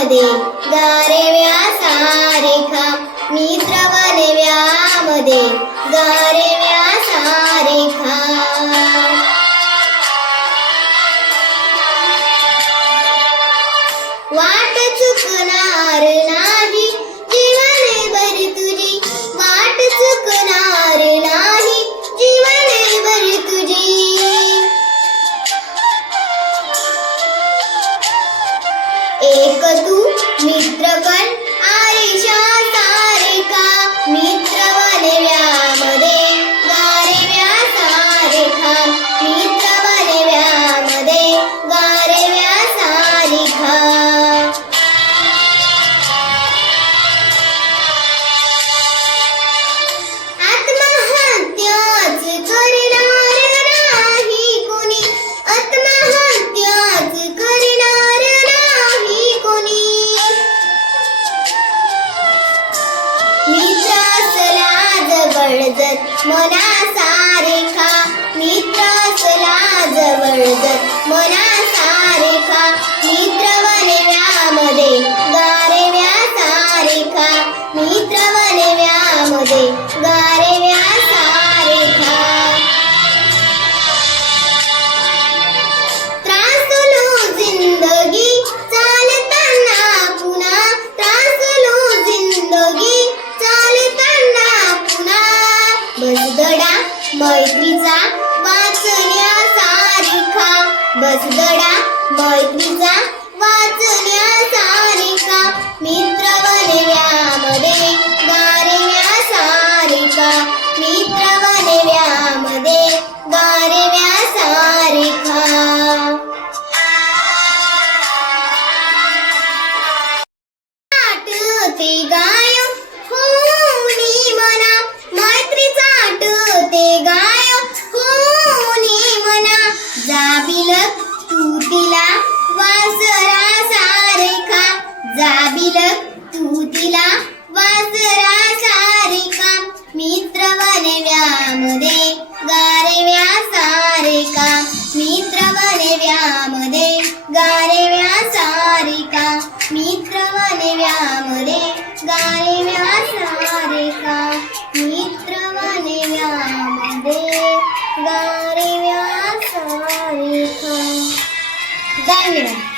व्यामध्ये गारेव्या सारेखा मित्र व्यामध्ये गारेव्या सारेखा वाट चुकला मित्र मना सारेखा मित्र असला जवळ जर मना सारेखा मित्र वनव्यामध्ये गारेव्या सारेखा मित्र वनव्यामध्ये गारे मैत्रीचा वाचण्या सारिखा बसगडा मैत्रीचा वाचण्या सारिका. मित्र बनल्यामध्ये गारेव्या सारिका. मित्र जाबिलक तू तिला वासरा सारे खा जाबिलक तू तिला वासरा सारे खा मित्र बनव्यामध्ये गारव्या मित्र बनव्या Hayır.